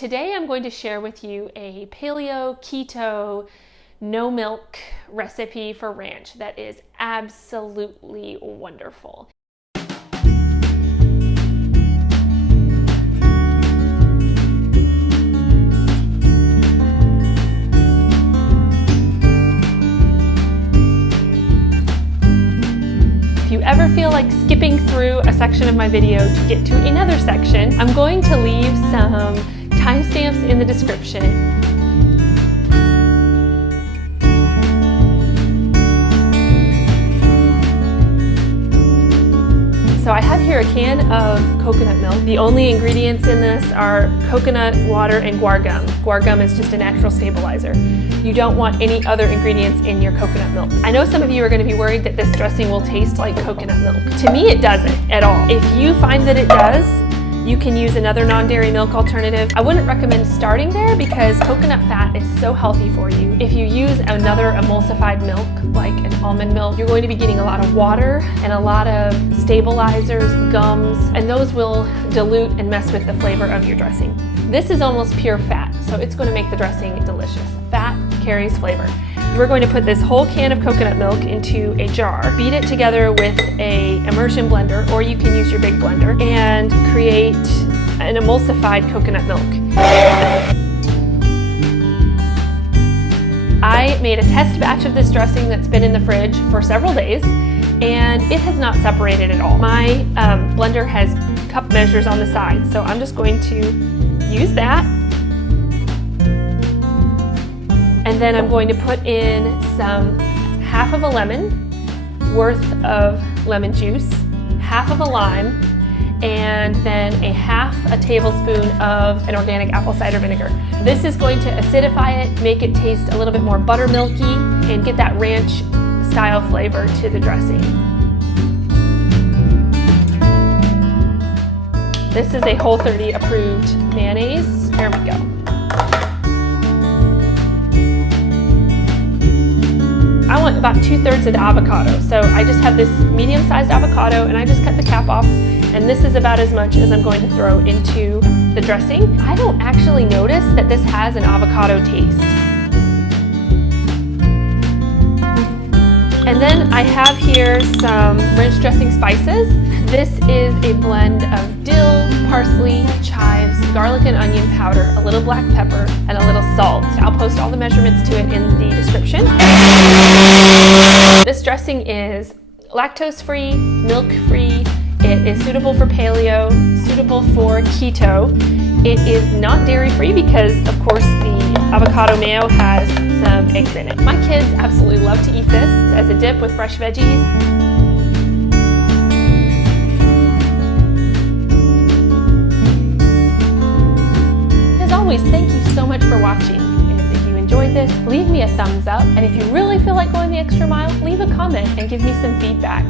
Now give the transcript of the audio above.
Today I'm going to share with you a paleo, keto, no milk recipe for ranch that is absolutely wonderful. If you ever feel like skipping through a section of my video to get to another section, I'm going to leave some timestamps in the description. So I have here a can of coconut milk. The only ingredients in this are coconut water and guar gum. Guar gum is just a natural stabilizer. You don't want any other ingredients in your coconut milk. I know some of you are going to be worried that this dressing will taste like coconut milk. To me, it doesn't at all. If you find that it does, you can use another non-dairy milk alternative. I wouldn't recommend starting there because coconut fat is so healthy for you. If you use another emulsified milk, like an almond milk, you're going to be getting a lot of water and a lot of stabilizers, gums, and those will dilute and mess with the flavor of your dressing. This is almost pure fat, so it's going to make the dressing delicious. Fat carries flavor. We're going to put this whole can of coconut milk into a jar, beat it together with an immersion blender, or you can use your big blender, and create an emulsified coconut milk. I made a test batch of this dressing that's been in the fridge for several days, and it has not separated at all. My blender has cup measures on the side, so I'm just going to use that. And then I'm going to put in half of a lemon worth of lemon juice, half of a lime, and then half a tablespoon of an organic apple cider vinegar. This is going to acidify it, make it taste a little bit more buttermilky, and get that ranch style flavor to the dressing. This is a Whole30 approved mayonnaise. Here we go. I want about 2/3 of the avocado. So I just have this medium-sized avocado and I just cut the cap off, and this is about as much as I'm going to throw into the dressing. I don't actually notice that this has an avocado taste. And then I have here some ranch dressing spices. This is a blend of dill, parsley, chives, garlic and onion powder, a little black pepper, and a little salt. I'll post all the measurements to it in the description. This dressing is lactose-free, milk-free. It is suitable for paleo, suitable for keto. It is not dairy-free because, of course, the avocado mayo has some eggs in it. My kids absolutely love to eat this as a dip with fresh veggies. As always, thank you so much for watching. And if you enjoyed this, leave me a thumbs up. And if you really feel like going the extra mile, leave a comment and give me some feedback.